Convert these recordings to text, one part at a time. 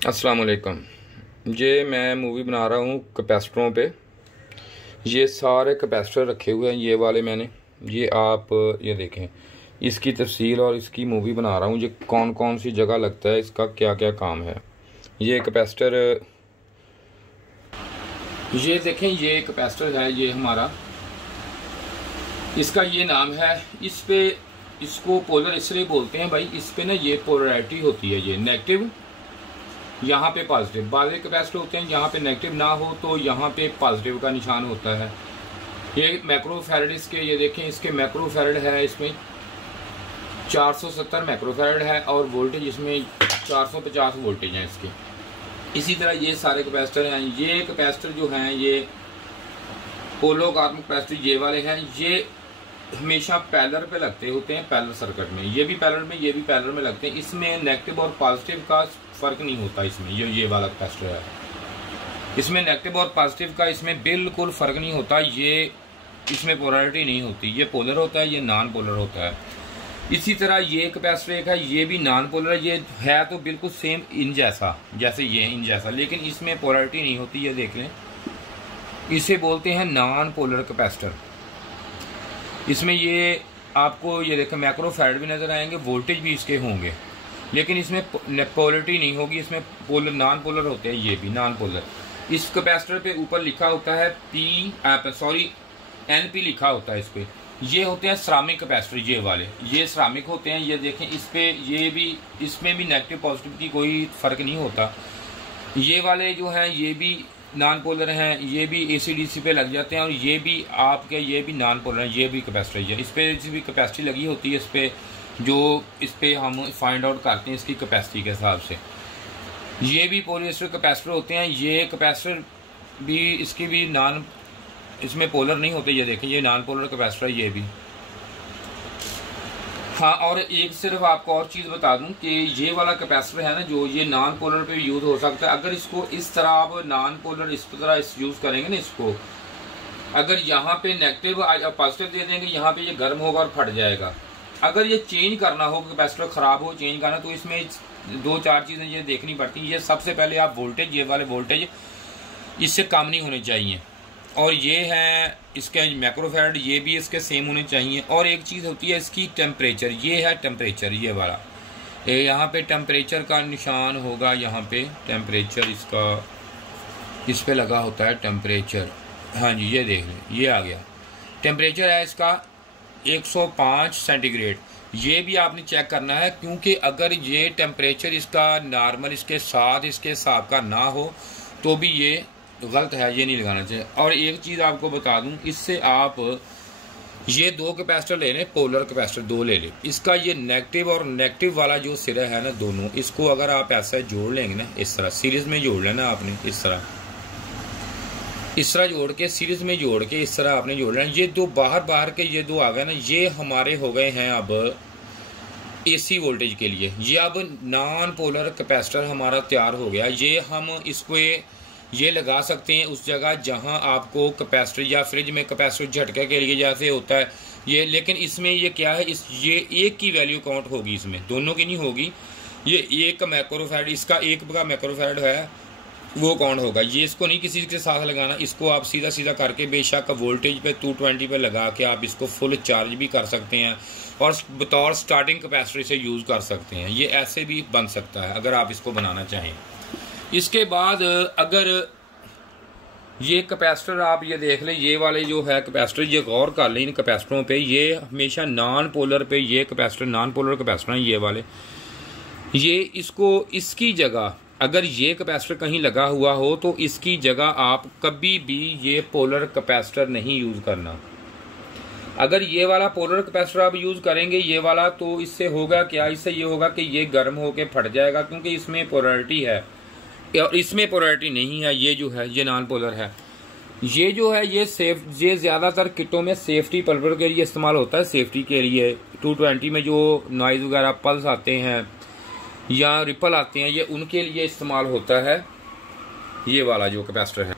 अस्सलाम वालेकुम। ये मैं मूवी बना रहा हूँ कैपेसिटरों पे। ये सारे कैपेसिटर रखे हुए हैं, ये वाले मैंने, ये आप ये देखें, इसकी तफसील और इसकी मूवी बना रहा हूँ। ये कौन कौन सी जगह लगता है, इसका क्या क्या काम है। ये कैपेसिटर, ये देखें, ये कैपेसिटर है, ये हमारा, इसका ये नाम है। इस पे, इसको पोलर इसलिए बोलते हैं भाई, इस पे ना ये पोलैरिटी होती है, ये नेगेटिव, यहाँ पे पॉजिटिव। बाज़ कैपेसिटर होते हैं यहाँ पे नेगेटिव ना हो तो यहाँ पे पॉजिटिव का निशान होता है। ये माइक्रोफैरड, इसके ये देखें, इसके माइक्रोफैरड है, इसमें 470 माइक्रोफैरड है और वोल्टेज इसमें 450 वोल्टेज है इसके। इसी तरह ये सारे कैपेसिटर हैं। ये कैपेसिटर जो हैं ये पोलो कार्बन कैपेसिटर ये वाले हैं, ये हमेशा पैरेलल पे लगते होते हैं, पैरेलल सर्किट में। ये भी पैरेलल में, ये भी पैरेलल में लगते हैं। इसमें नेगेटिव और पॉजिटिव का फर्क नहीं होता इसमें। ये वाला कैपेसिटर है, इसमें नेगेटिव और पॉजिटिव का इसमें बिल्कुल फर्क नहीं होता। ये इसमें पोलैरिटी नहीं होती, ये पोलर होता है, ये नॉन पोलर होता है। इसी तरह ये कैपेसिटर एक है, ये भी नॉन पोलर है। ये है तो बिल्कुल सेम इन जैसा, जैसे ये इन जैसा, लेकिन इसमें पोलैरिटी नहीं होती। ये देख लें, इसे बोलते हैं नॉन पोलर कैपेसिटर। इसमें ये आपको ये देखें माइक्रोफैरड भी नजर आएंगे, वोल्टेज भी इसके होंगे, लेकिन इसमें पोलैरिटी नहीं होगी। इसमें पोलर, नॉन पोलर होते हैं, ये भी नॉन पोलर। इस कैपेसिटर पे ऊपर लिखा होता है NP लिखा होता है इस पे। ये होते हैं सिरामिक कैपेसिटर, ये वाले, ये सिरामिक होते हैं। ये देखें, इस पे ये भी, इसमें भी नेगेटिव पॉजिटिव की कोई फर्क नहीं होता। ये वाले जो हैं ये भी नॉन पोलर हैं, ये भी AC/DC पे लग जाते हैं, और ये भी आपके, ये भी नॉन पोलर हैं। ये भी कैपेसिटर है, इस पे भी कैपेसिटी लगी होती है इस पे, जो इस पे हम फाइंड आउट करते हैं इसकी कैपेसिटी के हिसाब से। ये भी पॉलिएस्टर कैपेसिटर होते हैं। ये कैपेसिटर भी, इसकी भी नॉन, इसमें पोलर नहीं होते। ये देखें, ये नॉन पोलर कैपेसिटर है, ये भी। हाँ, और एक सिर्फ आपको और चीज़ बता दूं कि ये वाला कैपेसिटर है ना, जो ये नॉन पोलर पे यूज़ हो सकता है। अगर इसको इस तरह आप नॉन पोलर इस तरह यूज़ करेंगे ना, इसको अगर यहाँ पे नेगेटिव पॉजिटिव दे देंगे, यहाँ पे ये गर्म होगा और फट जाएगा। अगर ये चेंज करना हो, कैपेसिटर ख़राब हो, चेंज करना, तो इसमें 2-4 चीज़ें ये देखनी पड़ती हैं। ये सबसे पहले आप वोल्टेज, ये वाले वोल्टेज इससे कम नहीं होने चाहिए, और ये है इसके माइक्रोफैरड, ये भी इसके सेम होने चाहिए। और एक चीज़ होती है इसकी टेम्परेचर, ये है टेम्परेचर, ये वाला, ये यहाँ पे टेम्परेचर का निशान होगा, यहाँ पे टेम्परेचर इसका, इस पे लगा होता है टेम्परेचर। हाँ जी, ये देख लें, ये आ गया टेम्परेचर है इसका 105 सेंटीग्रेड। ये भी आपने चेक करना है, क्योंकि अगर ये टेम्परेचर इसका नॉर्मल इसके साथ इसके हिसाब का ना हो तो भी ये गलत है, ये नहीं लगाना चाहिए। और एक चीज़ आपको बता दूं, इससे आप ये 2 कैपेसिटर ले लें, पोलर कैपेसिटर 2 ले लें। इसका ये नेगेटिव और नेगेटिव वाला जो सिरा है ना, दोनों, इसको अगर आप ऐसा जोड़ लेंगे ना, इस तरह सीरीज में जोड़ लेना आपने, इस तरह जोड़ के, सीरीज में जोड़ के इस तरह आपने जोड़ लेना। ये 2 बाहर के ये 2 आ गए ना, ये हमारे हो गए हैं अब AC वोल्टेज के लिए। ये अब नॉन पोलर कैपेसिटर हमारा तैयार हो गया। ये हम इसको ये लगा सकते हैं उस जगह जहां आपको कैपेसिटर या फ्रिज में कैपेसिटर झटके के लिए जैसे होता है ये, लेकिन इसमें ये क्या है, ये एक की वैल्यू काउंट होगी, इसमें दोनों की नहीं होगी। ये एक माइक्रोफैरड, इसका एक का माइक्रोफैरड है, वो काउंट होगा। ये इसको नहीं किसी के साथ लगाना, इसको आप सीधा करके बेशक वोल्टेज पे 220 पे लगा के आप इसको फुल चार्ज भी कर सकते हैं, और बतौर स्टार्टिंग कैपेसिटर से यूज़ कर सकते हैं। ये ऐसे भी बन सकता है अगर आप इसको बनाना चाहें। इसके बाद अगर ये कैपेसिटर आप ये देख लें, ये वाले जो है कैपेसिटर, ये गौर कर लें इन कैपेसिटरों पे, ये हमेशा नॉन पोलर पे, ये कैपेसिटर नॉन पोलर कैपेसिटर हैं ये वाले। ये इसको, इसकी जगह अगर ये कैपेसिटर कहीं लगा हुआ हो तो इसकी जगह आप कभी भी ये पोलर कैपेसिटर नहीं यूज़ करना। अगर ये वाला पोलर कैपेसिटर आप यूज़ करेंगे, ये वाला, तो इससे होगा क्या, इससे ये होगा कि ये गर्म होके फट जाएगा, क्योंकि इसमें पोलैरिटी है और इसमें पोलैरिटी नहीं है। ये जो है ये नॉन पोलर है। ये जो है ये ये ज़्यादातर किटों में सेफ्टी पर्पज़ के लिए इस्तेमाल होता है, सेफ्टी के लिए। 220 में जो नॉइज़ वगैरह पल्स आते हैं या रिपल आते हैं, ये उनके लिए इस्तेमाल होता है ये वाला जो कैपेसिटर है।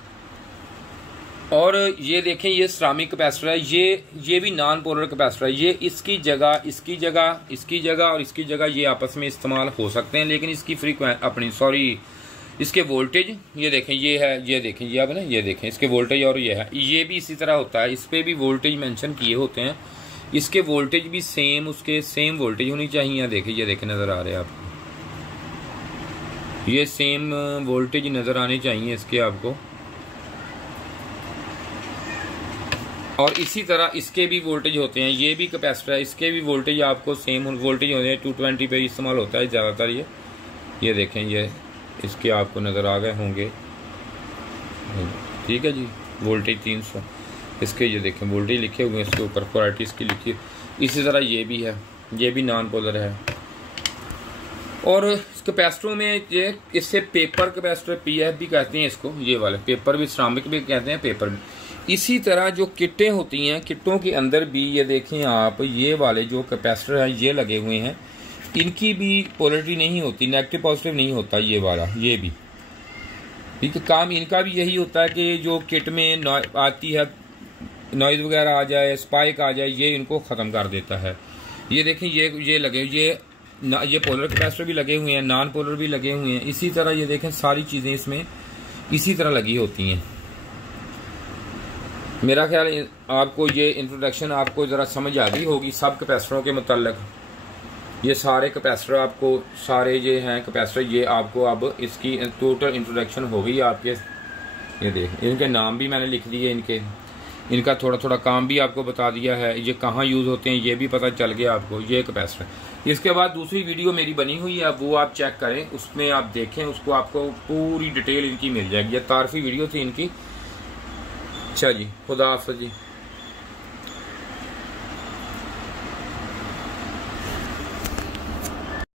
और ये देखें, ये सिरामिक कैपेसिटर है, ये भी नॉन पोलर कैपेसिटर है। ये इसकी जगह, इसकी जगह, इसकी जगह और इसकी जगह ये आपस में इस्तेमाल हो सकते हैं, लेकिन इसकी इसके वोल्टेज ये देखें, ये है, ये देखें, ये अब ना ये देखें इसके वोल्टेज, और ये है, ये भी इसी तरह होता है, इस पर भी वोल्टेज मेंशन किए होते हैं। इसके वोल्टेज भी सेम, उसके सेम वोल्टेज होनी चाहिए। देखें, ये देखें, नज़र आ रहे हैं आपको, ये सेम वोल्टेज नज़र आने चाहिए इसके आपको। और इसी तरह इसके भी वोल्टेज होते हैं, ये भी कैपेसिटर है, इसके भी वोल्टेज आपको सेम वोल्टेज होते हैं। 220 पे इस्तेमाल होता है ज़्यादातर ये देखें, ये इसके आपको नज़र आ गए होंगे, ठीक है जी। वोल्टेज 300 इसके, ये देखें वोल्टेज लिखे हुए हैं इसके ऊपर, क्वालिटी इसकी लिखी। इसी तरह ये भी है, ये भी नॉन पोलर है। और कैपेसिटरों में ये इससे पेपर कैपेसिटर PF भी कहते हैं इसको, ये वाले पेपर भी, सिरामिक भी कहते हैं, पेपर भी। इसी तरह जो किटें होती हैं, किटों के अंदर भी ये देखें आप, ये वाले जो कैपेसिटर हैं ये लगे हुए हैं, इनकी भी पोलरिटी नहीं होती, नेगेटिव पॉजिटिव नहीं होता ये वाला, ये भी ठीक है। काम इनका भी यही होता है कि जो किट में आती है नॉइज़ वगैरह आ जाए, स्पाइक आ जाए, ये इनको ख़त्म कर देता है। ये देखें, ये लगे, ये पोलर कैपेसिटर भी लगे हुए हैं, नॉन पोलर भी लगे हुए हैं। इसी तरह ये देखें सारी चीज़ें इसमें इसी तरह लगी होती हैं। मेरा ख्याल आपको ये इंट्रोडक्शन आपको ज़रा समझ आ गई होगी सब कैपेसिटरों के मतलब। ये सारे कैपेसिटर आपको, सारे ये हैं कैपेसिटर, ये आपको अब इसकी टोटल इंट्रोडक्शन हो गई आपके। ये देख, इनके नाम भी मैंने लिख दिए, इनका थोड़ा थोड़ा काम भी आपको बता दिया है, ये कहाँ यूज़ होते हैं ये भी पता चल गया आपको। ये कैपेसिटर, इसके बाद दूसरी वीडियो मेरी बनी हुई है, वो आप चेक करें, उसमें आप देखें, उसको आपको पूरी डिटेल इनकी मिल जाएगी। ये तारफी वीडियो थी इनकी। अच्छा जी, खुदा हाफ़िज़ जी।